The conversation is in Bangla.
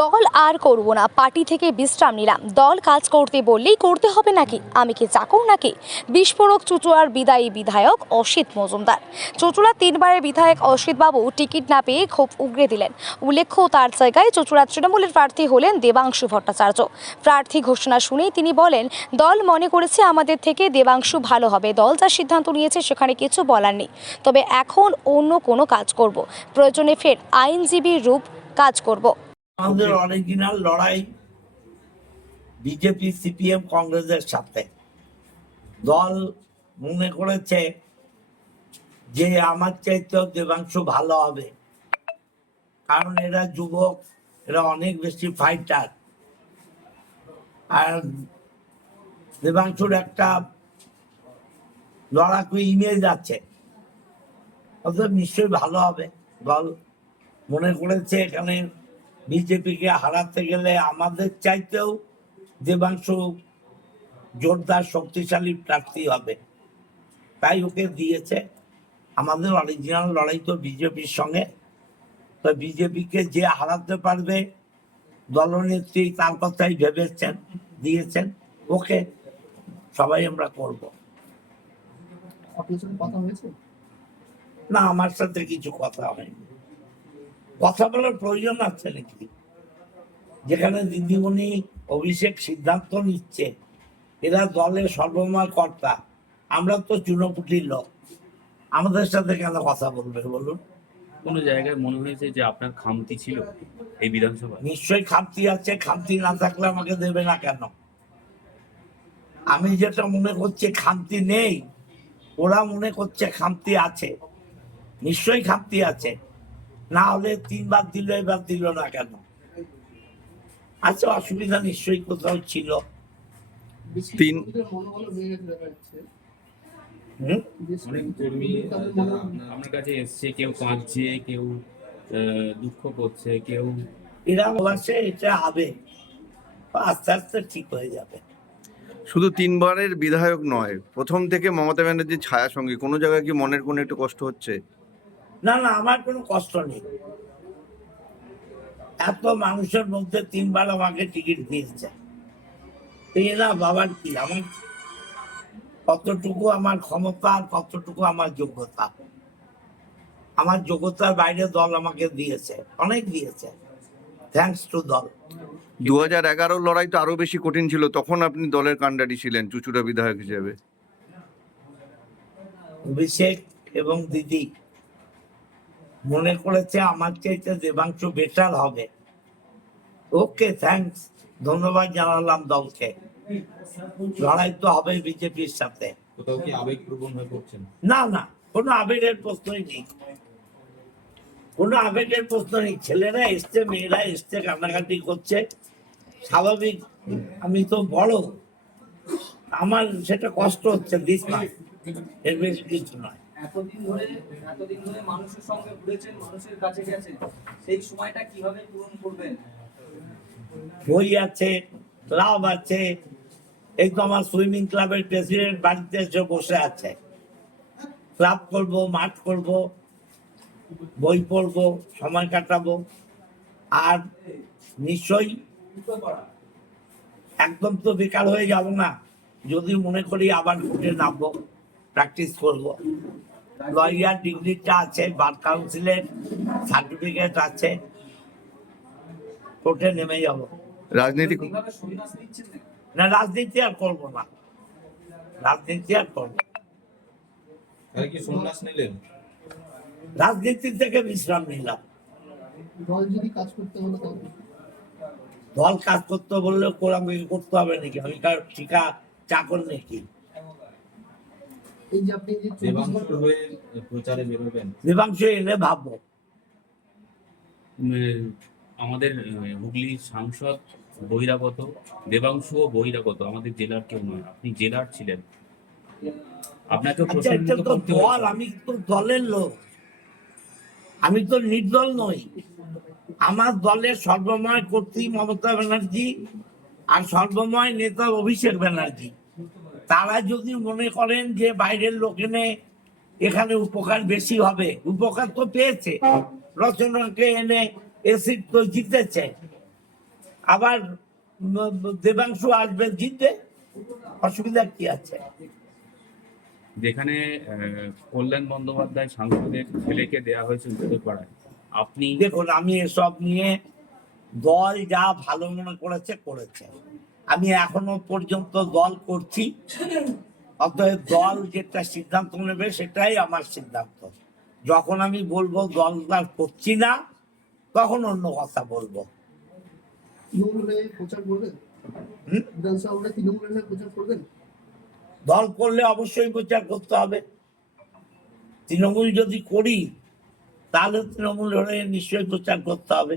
দল আর করব না, পার্টি থেকে বিশ্রাম নিলাম। দল কাজ করতে বললেই করতে হবে নাকি? আমি কি চাকর নাকি? বিস্ফোরক চুঁচুড়ার বিদায়ী বিধায়ক অসিত মজুমদার। চুঁচুড়া তিনবারের বিধায়ক অসিত বাবু টিকিট না পেয়ে ক্ষোভ উগরে দিলেন। উল্লেখ্য, তার জায়গায় চুঁচুড়া তৃণমূলের প্রার্থী হলেন দেবাংশু ভট্টাচার্য। প্রার্থী ঘোষণা শুনেই তিনি বলেন, দল মনে করেছে আমাদের থেকে দেবাংশু ভালো হবে। দল যা সিদ্ধান্ত নিয়েছে সেখানে কিছু বলার নেই, তবে এখন অন্য কোনো কাজ করব, প্রয়োজনে ফের আইনজীবীর রূপ কাজ করব। আমাদের অরিজিনাল লড়াই বিজেপি, সিপিএম, কংগ্রেসের সাথে। দল মনে করেছে যে আমার চাইতেও দেবাংশু ভালো হবে, কারণ এরা যুবক, এরা অনেক বেশি ফাইটার। আর দেবাংশুর একটা লড়াকু ইমেজ আছে, অতএব নিশ্চয়ই ভালো হবে। দল মনে করেছে এখানে বিজেপিকে হারাতে গেলে আমাদের চাইতেও দেবাংশু জোরদার শক্তিশালী প্রার্থী হবে, তাই ওকে দিয়েছে। আমাদের অরিজিনাল লড়াই তো বিজেপির সঙ্গে, তো বিজেপিকে যে হারাতে পারবে দলনেত্রী তার কথাই ভেবেছেন, দিয়েছেন ওকে। সবাই আমরা করব না, আমার সাথে কিছু কথা হয়নি। কথা বলার প্রয়োজন আছে নাকি? যেখানে দিদিমণি অভিষেক সিদ্ধান্ত নিচ্ছে, এরা দলের সর্বময় কর্তা, আমরা তো চুনোপুটির লোক, আমাদের সাথে কেন কথা বলবে বলুন? কোনো জায়গায় মনে হয়েছে যে আপনার খামতি ছিল এই বিধানসভায়? নিশ্চয়ই খামতি আছে, খামতি না থাকলে আমাকে দেবে না কেন? আমি যেটা মনে করছি খামতি নেই, ওরা মনে করছে খামতি আছে। নিশ্চয়ই খামতি আছে, না হলে তিনবার দিল, এবার দিল না কেন? আচ্ছা, অসুবিধা নিশ্চয়ই কোথাও ছিল। অনেক কর্মী আপনার কাছে এসছে, কেউ কাঁদছে, কেউ দুঃখ করছে, কেউ এরা বলছে এটা হবে, আস্তে আস্তে ঠিক হয়ে যাবে। শুধু তিনবারের বিধায়ক নয়, প্রথম থেকে মমতা ব্যানার্জির ছায়া সঙ্গে কোনো জায়গায় কি মনের কোনো একটু কষ্ট হচ্ছে? না না, আমার কোনো কষ্ট নেই। এত মানুষের মধ্যে তিনবার আমাকে টিকিট দিয়েছে, না বাবার কি, আমার কতটুকু আমার ক্ষমতা আর কতটুকু আমার যোগ্যতা। আমার যোগ্যতার বাইরে দল আমাকে দিয়েছে, অনেক দিয়েছে, থ্যাঙ্কস টু দল। 2011 লড়াই তো আরো বেশি কঠিন ছিল, তখন আপনি দলের কাণ্ডারি ছিলেন চুঁচুড়া বিধায়ক হিসেবে। অভিষেক এবং দিদি মনে করেছে আমার চাইতে দেবাংশু বেটার হবে। ওকে, থ্যাঙ্কস, ধন্যবাদ জানালাম দলকে। লড়াই তো হবে বিজেপির সাথে। কোথাও কি আবেগপ্রবণ হয়ে পড়ছেন? না না, কোনো আবেগের প্রশ্নই নেই, কোনো আবেগের প্রশ্ন নেই। ছেলেরা এসছে, মেয়েরা এসছে, কান্নাকাটি করছে, স্বাভাবিক। আমি তো বড়, আমার সেটা কষ্ট হচ্ছে, দিস না, এর বেশ কিছু নয়। এতদিন ধরে মানুষের সঙ্গে ঘুরেছেন, মানুষের কাছে গেছেন, সেই সময়টা কিভাবে পূরণ করবেন? বই আছে, ক্লাব আছে, এই তো আমার সুইমিং ক্লাবের প্রেসিডেন্ট বাড়িতে এসে বসে আছে। ক্লাব করব, মাঠ করব, বই পড়বো, সময় কাটাবো। আর নিশ্চয়ই একদম তো বেকার হয়ে যাব না, যদি মনে করি আবার কোর্টে নামবো, প্র্যাকটিস করব। লয়ার ডিগ্রিটা আছে, বার কাউন্সিলের সার্টিফিকেট আছে, কোর্টে নেমে যাব। রাজনীতি কিভাবে সন্ন্যাস নিচ্ছেন না? না, রাজনীতি আর করবো না, রাজনীতি আর করবো না। তাহলে কি সন্ন্যাস নিলেন? রাজনীতি থেকে বিশ্রাম নিলাম। দল যদি কাজ করতে হলো তবে দল কাজ করতে বললে আমাকে করতে হবে নাকি? আমি কার ঠিকা চাকর নাকি? এই যে আপনি যে দেবাংশ হয়ে প্রচারে বেরোবেন? দেবাংশু এলে ভাববো। আমাদের হুগলির সাংসদ বহিরাগত, দেবাংশুও বহিরাগত, আমাদের জেলার কেউ নয়। আপনি জেলার ছিলেন, আপনাকে আচ্ছা, এটা তো দল, আমি তো দলের লোক, আমি তো নির্দল নই। আমার দলের সর্বময় কর্ত্রী মমতা ব্যানার্জি আর সর্বময় নেতা অভিষেক ব্যানার্জি। তারা যদি মনে করেন যে বাইরের লোক এনে এখানে উপকার বেশি হবে, উপকার তো পেয়েছে। রচনাকে এনে এসিড তো জিতেছে, আবার দেবাংশু আসবে, জিতবে, অসুবিধা কি আছে? যেখানে কল্যাণ বন্দ্যোপাধ্যায় সাংসদের ছেলেকে দেওয়া হয়েছে উত্তরপাড়ায়, আপনি দেখুন, আমি এসব নিয়ে দল যা ভালো মনে করেছে। আমি এখনো পর্যন্ত দল করছি, অতএব দল যেটা সিদ্ধান্ত নেবে সেটাই আমার সিদ্ধান্ত। যখন আমি বলবো দল আর করছি না, তখন অন্য কথা বলবো। তৃণমূলে প্রচার করবেন? হুম? বিধানসভা হলে তৃণমূলের হয়ে প্রচার করবেন? দল করলে অবশ্যই প্রচার করতে হবে। তৃণমূল যদি করি, তাহলে তৃণমূল হয়ে নিশ্চয়ই প্রচার করতে হবে।